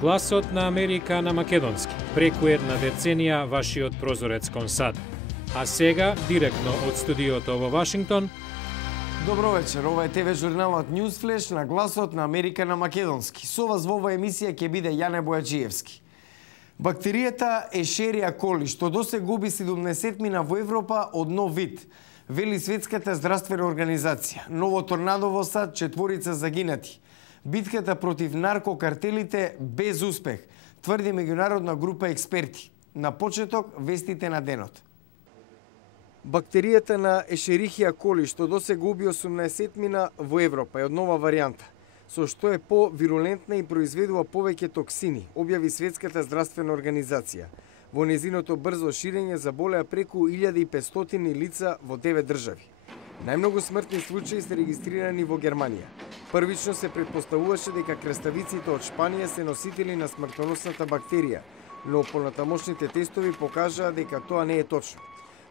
Гласот на Америка на македонски. Преку една деценија вашиот прозорец кон САД. А сега, директно од студиото во Вашингтон. Добро вечер, ова е ТВ журналот Newsflash на Гласот на Америка на македонски. Со вас во оваа емисија ќе биде Јане Бојаджиевски. Бактеријата Ешерија коли, што досе губи 70 во Европа од нов вид, вели Светската здравствена организација. Ново торнадо во САД, 4 загинати. Битката против наркокартелите без успех, тврди меѓународна група експерти. На почеток, вестите на денот. Бактеријата на Ешерихија коли, што досе губи 80 во Европа, е од нова варијанта, со што е по-вирулентна и произведува повеќе токсини, објави Светската здравствена организација. Во незиното брзо ширење заболеа преку 1500 лица во 9 држави. Најмногу смртни случаи се регистрирани во Германија. Првично се претпоставуваше дека креставиците од Шпанија се носители на смртоносната бактерија, но понатамошните тестови покажаа дека тоа не е точно.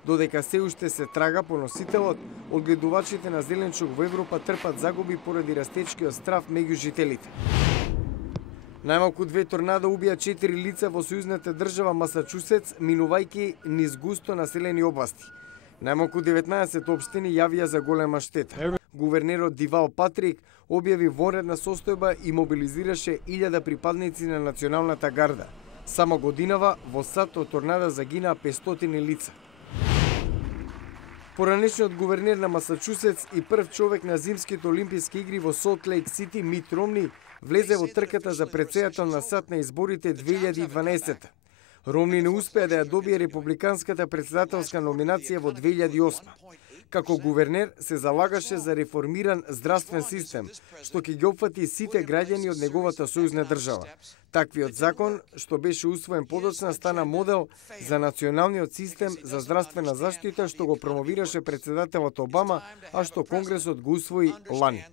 Додека се уште се трага по носителот, одгледувачите на зеленчук во Европа трпат загуби поради растечкиот страв меѓу жителите. Најмалку 2 торнада убија 4 лица во сојузната држава Масачусетс, минувајќи низ густо населени области. Најмалку 19 општини јавија за голема штета. Гувернерот Дивал Патрик објави вонредна состојба и мобилизираше 1000 припадници на националната гарда. Само годинава во САД од торнада загинаа 500 лица. Поранешниот гувернер на Масачусетс и прв човек на зимските олимписки игри во Солт Лейк Сити, Мит Ромни, влезе во трката за претседател на САД на изборите 2012. Ромни не успеа да ја добие републиканската претседателска номинација во 2008. Како гувернер се залагаше за реформиран здравствен систем, што ќе ги опфати сите граѓани од неговата сојузна држава. Таквиот закон, што беше усвоен подоцна, стана модел за националниот систем за здравствена заштита, што го промовираше претседателот Обама, а што Конгресот го усвои лани.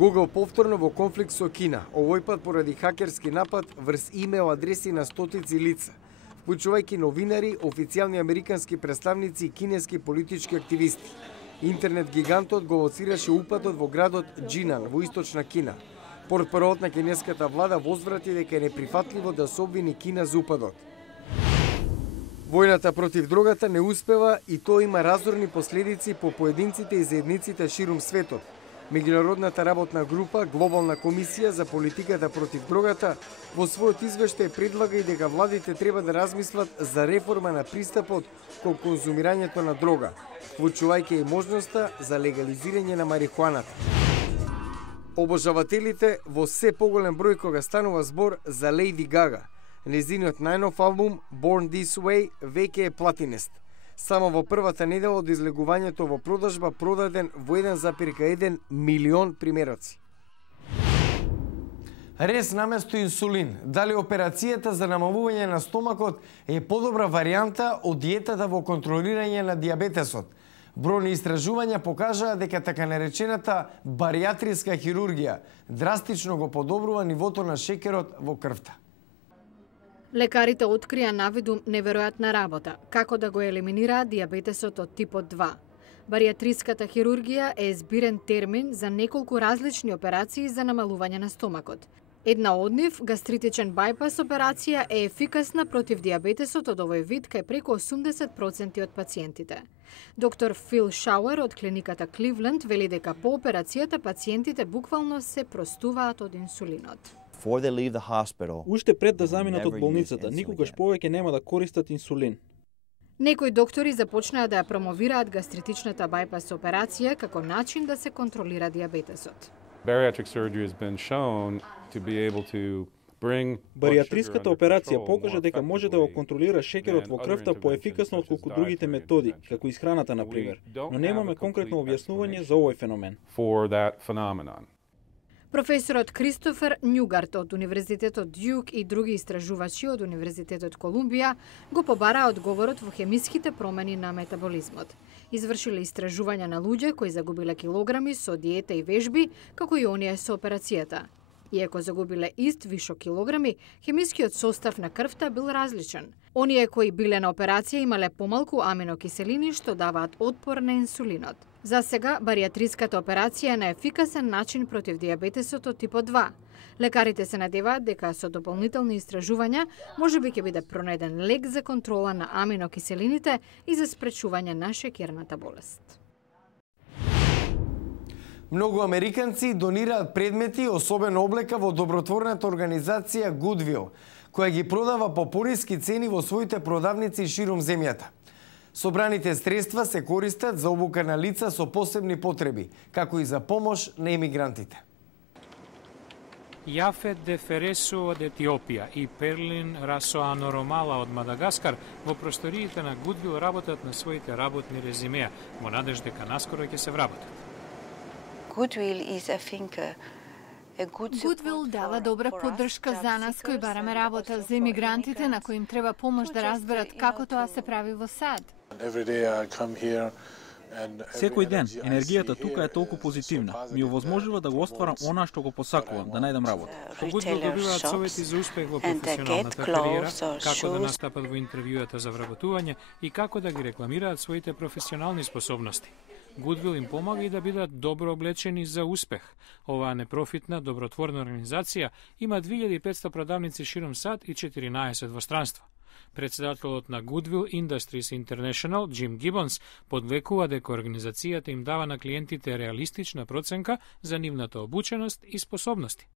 Google повторно во конфликт со Кина, овој пат поради хакерски напад врз имейл адреси на стотици лица, вклучувајќи новинари, официјални американски представници и кинески политички активисти. Интернет гигантот го лоцираше упадот во градот Джинан во источна Кина. Портпаролот на кинеската влада возврати дека е неприфатливо да се обвини Кина за упадот. Војната против дрогата не успева и тоа има разорни последици по поединците и заедниците ширум светот. Меѓународната работна група Глобална комисија за политиката против дрогата во својот извештај предлага и дека владите треба да размислат за реформа на пристапот кон конзумирањето на дрога, вклучувајќи и можноста за легализирање на марихуаната. Обожавателите во се поголем број кога станува збор за Лејди Гага. Незиниот најнов албум Born This Way веќе е платинест. Само во првата недела од излегувањето во продажба продаден во 1,1 милион примероци. Рез наместо инсулин. Дали операцијата за намалување на стомакот е подобра варијанта од диетата во контролирање на диабетесот? Бројни истражувања покажаа дека така наречената баријатриска хирургија драстично го подобрува нивото на шекерот во крвта. Лекарите открија навидум неверојатна работа, како да го елиминираат диабетесот од типот 2. Баријатриската хирургија е збирен термин за неколку различни операции за намалување на стомакот. Една од нив, гастритичен бајпас операција, е ефикасна против диабетесот од овој вид кај преку 80% од пациентите. Доктор Фил Шауер од клиниката Кливленд вели дека по операцијата пациентите буквално се простуваат од инсулинот. Уште пред да заминат од болницата, никогаш повеќе нема да користат инсулин. Некои доктори започнаа да ја промовираат гастритичната бајпас операција како начин да се контролира диабетесот. Баријатриската операција покажа дека може да го контролира шекерот во крвта поефикасно отколку другите методи, како исхраната на пример, но немаме конкретно објаснување за овој феномен. Професорот Кристофер Њугарт од Универзитетот Дјук и други истражувачи од Универзитетот Колумбија го побараа одговорот во хемиските промени на метаболизмот. Извршиле истражувања на луѓе кои загубиле килограми со диета и вежби, како и оние со операцијата. Иако загубиле ист вишок килограми, хемискиот состав на крвта бил различен. Оние кои биле на операција имале помалку аминокиселини што даваат отпор на инсулинот. За сега, баријатриската операција е на ефикасен начин против диабетесот од типот 2. Лекарите се надеваат дека со дополнителни истражувања можеби ќе биде пронајден лек за контрола на аминокиселините и за спречување на шеќерната болест. Многу американци донираат предмети, особено облека, во добротворната организација Goodwill, која ги продава по пониски цени во своите продавници ширум земјата. Собраните средства се користат за обука на лица со посебни потреби, како и за помош на емигрантите. Јафет де Фересо од Етиопија и Перлин Расоаноромала од Мадагаскар во просториите на Goodwill работат на своите работни резимеа, во надеж дека наскоро ќе се вработат. Goodwill дава добра поддршка за нас кои бараме работа, за имигрантите на кои им треба помош да разберат како тоа се прави во САД. Секој ден, енергијата тука е толку позитивна. Ми овозможува да го остварам она што го посакувам, да најдам работа. По Goodwill добиваат совети за успех во професионалната кариера, како да настапат во интервјуата за вработување и како да ги рекламираат своите професионални способности. Goodwill им помага и да бидат добро облечени за успех. Оваа непрофитна, добротворна организација има 2500 продавници широм САД и 14 во странство. Председателот на Goodwill Industries International, Джим Гибонс, подвлекува дека организацијата им дава на клиентите реалистична проценка за нивната обученост и способности.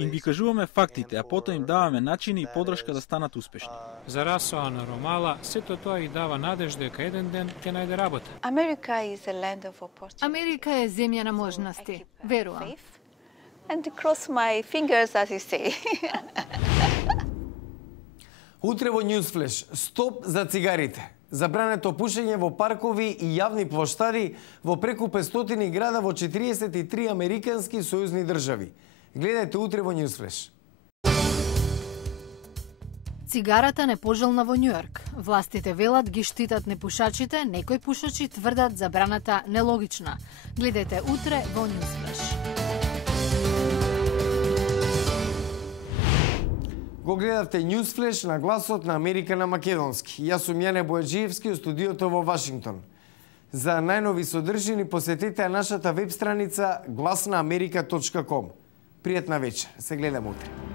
Им ги кажуваме фактите, а потоа им даваме начини и поддршка да станат успешни. За Расоаноромала, сето тоа и дава надеж дека еден ден ќе најде работа. Америка е земја на можности, верувам. And cross my fingers, as you say. Утре во Newsflash, стоп за цигарите. Забрането пушење во паркови и јавни плоштади во преку 500 града во 43 американски сојузни држави. Гледајте утре во Newsflash. Цигарата непожелна во Њујорк. Властите велат ги штитат непушачите, некои пушачи тврдат забраната нелогична. Гледајте утре во Newsflash. Го гледавте Newsflash на гласот на Америка на македонски. Јас сум Јане Бојаджиевски од студиото во Вашингтон. За најнови содржини посетете нашата веб страница glasnaamerika.com. Пријатна вечер. Се гледаме утре.